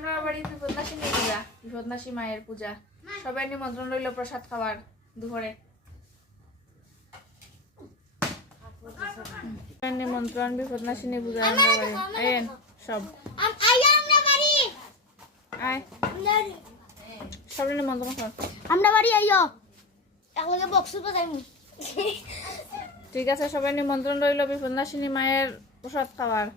আমরা বাড়ি বিপদনাশিনী পূজা, বিপদনাশী মায়ের পূজা। সবাই নিমন্ত্রণ রইল প্রসাদ খাওয়ার দুপুরে। নিমন্ত্রণ বিপদনাশিনী পূজা আমরা বাড়ি আইন সব আয় সব নিমন্ত্রণ কর আমরা বাড়ি আইও একলগে বক্স বাজাইমু। ঠিক আছে, সবাই নিমন্ত্রণ রইল বিপদনাশিনী মায়ের প্রসাদ খাওয়ার।